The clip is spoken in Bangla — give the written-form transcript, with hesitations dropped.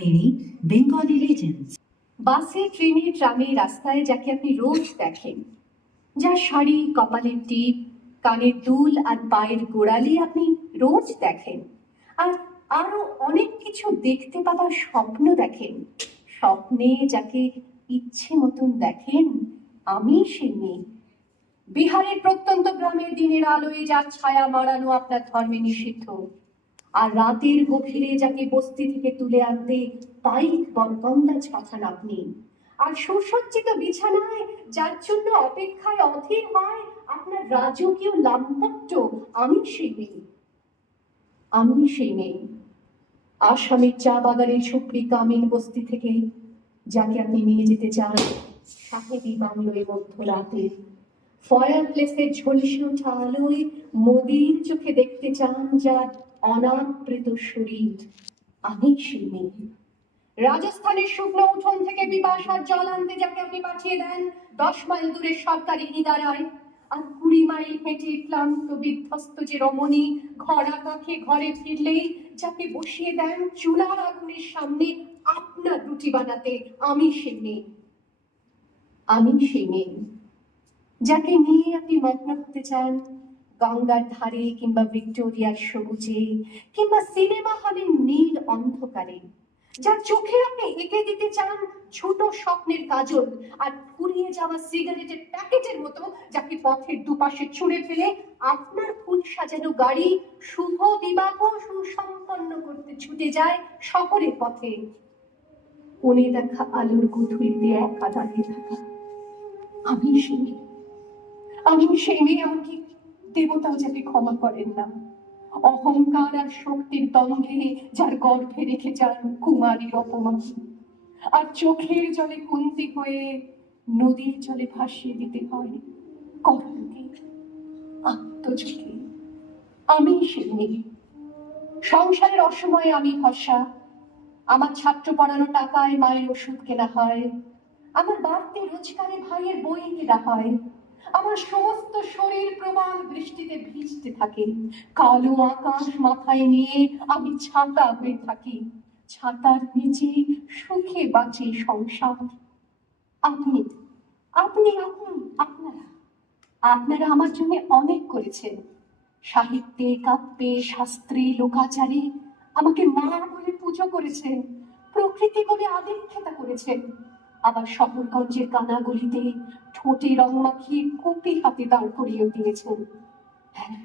Mary Bengali legends. বাসে, ট্রেনে, ট্রামে, রাস্তায় যাকে আপনি রোজ দেখেন, যার শাড়ি, কপালের টিপ, কানের দুল আর পায়ের গোড়ালি আপনি রোজ দেখেন, আর আরো অনেক কিছু দেখতে পাবার স্বপ্ন দেখেন। স্বপ্নে যাকে ইচ্ছে মতন দেখেন, আমি সে মেয়ে। বিহারের প্রত্যন্ত গ্রামে দিনের আলোয় যার ছায়া মারানো আপনার ধর্মে নিষিদ্ধ, আর রাতের গভীরে যাকে বস্তি থেকে তুলে আনতে পাইক বরকন্দাজ পাঠান আপনি, আর সুসজ্জিত বিছানায় যার জন্য অপেক্ষায় অধীর হয় আপনার রাজকীয় লাম্পট্য, আমি সেই মেয়ে। আমি সেই মেয়ে, আসামের চা বাগানের সুপ্রি কামিন বস্তি থেকে যাকে আপনি নিয়ে যেতে চান সাহেবী বাংলোয় মধ্যরাতে, ফায়ার প্লেসের ঝলসে ওঠা আলোয় মোদির চোখে দেখতে চান যার অনাবৃত শরীর, আমি সেই মেয়ে। রাজস্থানের শুকনো উঠোন থেকে পিপাসার জল আনতে যাকে আপনি পাঠিয়ে দেন 10 মাইল দূরের সরকারি ইদারায়, আর 20 মাইল হেঁটে ক্লান্ত বিধ্বস্ত যে রমণী ঘরা কাখে ঘরে ফিরলেই যাকে বসিয়ে দেন চুলার আগুনের সামনে আপনার রুটি বানাতে, আমি সেই মেয়ে। আমি সেই মেয়ে যাকে নিয়ে আপনি মগ্ন হতে চান গঙ্গার ধারে, কিংবা ভিক্টোরিয়ার সবুজে, কিংবা সিনেমা হলের নীল অন্ধকারে, যার চোখে আপনি এঁকে দিতে চান ছোট স্বপ্নের কাজল, আর ফুরিয়ে যাওয়া সিগারেটের প্যাকেটের মতো যাকে পথের দুপাশে ছুঁড়ে ফেলে আপনার ফুল সাজানো গাড়ি শুভ বিবাহ সুসম্পন্ন করতে ছুটে যায় শহরের পথে। কোণে দেখা আলোর গধূলিতে একা দাঁড়িয়ে থাকা, আমি সেই মেয়ে। আমি সেই মেয়ে, এমনকি দেবতাও যাকে ক্ষমা করেন না। অহংকার আর শক্তির দ্বন্দ্বে যার গর্ভে রেখে যান কুমারীর অপমান, আর চোখের জলে কুন্তি হয়ে নদীর জলে ভাসিয়ে দিতে হয় কর্ণকে, আত্মযোগে। আমি সেই মেয়ে। সংসারের অসময়ে আমি ভরসা, আমার ছাত্র পড়ানো টাকায় মায়ের ওষুধ কেনা হয়, আমার বাড়তি রোজগারে ভাইয়ের বই কেনা হয়, আমার সমস্ত শরীর প্রবল বৃষ্টিতে ভিজতে থাকে, কালো আকাশ মাথায় নিয়ে আমি ছাতা হয়ে থাকি, ছাতার নিচে সুখে বাঁচে সংসার। আপনি আপনি আপনি আপনারা আপনারা আমার জন্য অনেক করেছেন। সাহিত্যে, কাব্যে, শাস্ত্রে, লোকাচারে আমাকে মা বলে পুজো করেছেন, প্রকৃতি বলে আদিক্ষেতা করেছেন, আবার শহরগঞ্জের কানাগলিতে ঠোঁটে রং মাখিয়ে কুপি হাতে দাঁড় করিয়েও দিয়েছেন। হ্যাঁ,